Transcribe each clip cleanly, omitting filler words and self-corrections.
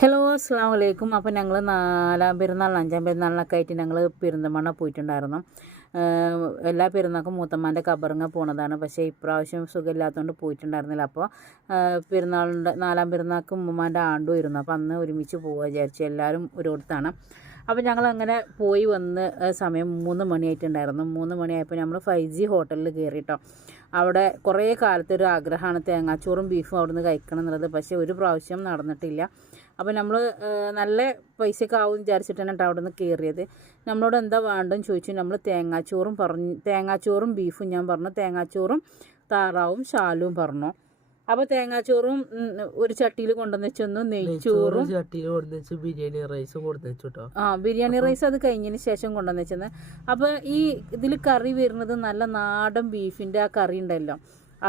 Hello അസ്സാം വലൈക്കും. അപ്പോൾ ഞങ്ങൾ 4-ാം പെരുന്നാളിന് 5-ാം പെരുന്നാളിനൊക്കെ ആയിട്ട് ഞങ്ങൾ പെരിന്തൽമണ്ണ പോയിട്ടുണ്ടായിരുന്നു. എല്ലാ പെരുന്നാൾക്കും മൂത്തമ്മാൻ്റെ ഖബറിങ്ങ പോണതാണ്. പക്ഷേ ഇപ്രാവശ്യം സുഖമില്ലാത്തതുകൊണ്ട് പോയിട്ടുണ്ടായിരുന്നില്ല. അപ്പോൾ പെരുന്നാളിൻ്റെ 4-ാം പെരുന്നാൾക്ക് ഉമ്മമാൻ്റെ ആണ്ടും ഇരുന്നു. അപ്പോൾ അന്ന് ഒരുമിച്ച് പോവുക വിചാരിച്ചു. എല്ലാവരും ഒരിടത്താണ്. അപ്പോൾ ഞങ്ങളങ്ങനെ പോയി വന്ന് സമയം 3 മണിയായിട്ടുണ്ടായിരുന്നു. 3 മണിയായപ്പോൾ നമ്മൾ 5G ഹോട്ടലിൽ കയറിയിട്ടോ. അവിടെ കുറേ കാലത്തെ ഒരു ആഗ്രഹമാണ് തേങ്ങാച്ചോറും ബീഫും അവിടെ നിന്ന് കഴിക്കണം എന്നുള്ളത്. പക്ഷേ ഒരു പ്രാവശ്യം നടന്നിട്ടില്ല. അപ്പോൾ നമ്മൾ നല്ല പൈസയൊക്കെ ആവും വിചാരിച്ചിട്ടാണ് കേട്ടോ അവിടെ നിന്ന് കയറിയത്. നമ്മളോട് എന്താ വേണ്ടതെന്ന് ചോദിച്ചു. നമ്മൾ തേങ്ങാച്ചോറും ബീഫും ഞാൻ പറഞ്ഞു. തേങ്ങാച്ചോറും താറാവും ശാലും പറഞ്ഞു. അപ്പോൾ തേങ്ങാച്ചോറും ഒരു ചട്ടിയിൽ കൊണ്ടുവന്ന് വെച്ചൊന്നു, നെയ്ച്ചോറും ചട്ടിയിൽ കൊണ്ടുവന്ന് വെച്ച് ബിരിയാണി റൈസും കൊണ്ടുവന്ന് വെച്ചു കേട്ടോ. ബിരിയാണി റൈസ് അത് കഴിഞ്ഞതിന് ശേഷം കൊണ്ടുവന്ന് വെച്ചത്. അപ്പോൾ ഈ ഇതിൽ കറി വരുന്നത് നല്ല നാടൻ ബീഫിൻ്റെ ആ കറി ഉണ്ടല്ലോ,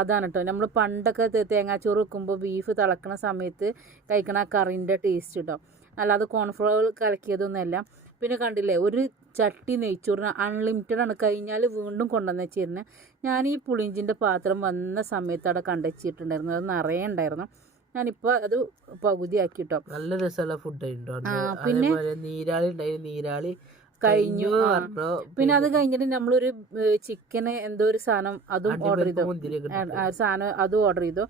അതാണ് കേട്ടോ. നമ്മൾ പണ്ടൊക്കെ തേങ്ങാച്ചോറ് വെക്കുമ്പോൾ ബീഫ് തിളക്കണ സമയത്ത് കഴിക്കണ ആ കറിൻ്റെ ടേസ്റ്റ് കേട്ടോ. അല്ലാതെ കോൺഫ്ലവർ കലക്കിയതൊന്നുമല്ല. പിന്നെ കണ്ടില്ലേ, ഒരു ചട്ടി നെയ്ച്ചോറിന് അൺലിമിറ്റഡ് ആണ്. കഴിഞ്ഞാൽ വീണ്ടും കൊണ്ടുവന്ന് വെച്ചിരുന്നത്. ഞാൻ ഈ പുളിഞ്ചിൻ്റെ പാത്രം വന്ന സമയത്ത് അവിടെ കണ്ടുവച്ചിട്ടുണ്ടായിരുന്നു. അത് നിറയെ ഉണ്ടായിരുന്നു. ഞാനിപ്പോൾ അത് പകുതിയാക്കി കേട്ടോ. നല്ല രസമുള്ള ഫുഡ് ഉണ്ടോ. പിന്നെ നീരാളി ഉണ്ടായിരുന്നു. നീരാളി കഴിഞ്ഞു. പിന്നെ അത് കഴിഞ്ഞിട്ട് നമ്മളൊരു ചിക്കന് എന്തോ ഒരു സാധനം അതും ഓർഡർ ചെയ്തു. സാധനം അതും ഓർഡർ ചെയ്തു.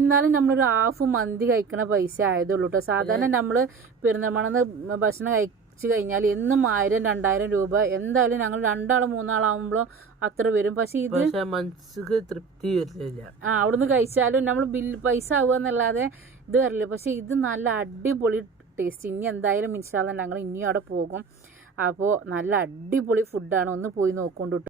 എന്നാലും നമ്മളൊരു ഹാഫ് മന്തി കഴിക്കണ പൈസ ആയതുള്ളൂ കേട്ടോ. സാധാരണ നമ്മൾ പെരുന്തൽമണ്ണ ഭക്ഷണം കഴിച്ച് കഴിഞ്ഞാൽ എന്നും 1000-2000 രൂപ എന്തായാലും ഞങ്ങൾ 2-3 അത്ര വരും. പക്ഷെ ഇത് മനസ്സിക്ക് തൃപ്തി വരില്ല. അവിടുന്ന് കഴിച്ചാലും നമ്മൾ പൈസ ആവുക എന്നല്ലാതെ ഇത് വരില്ല. പക്ഷെ ഇത് നല്ല അടിപൊളി ടേസ്റ്റ്. ഇനി എന്തായാലും ഇൻഷാ അല്ലാഹ് ഞങ്ങൾ ഇനിയും അവിടെ പോകും. അപ്പോൾ നല്ല അടിപൊളി ഫുഡാണ്. ഒന്ന് പോയി നോക്കൊണ്ടു.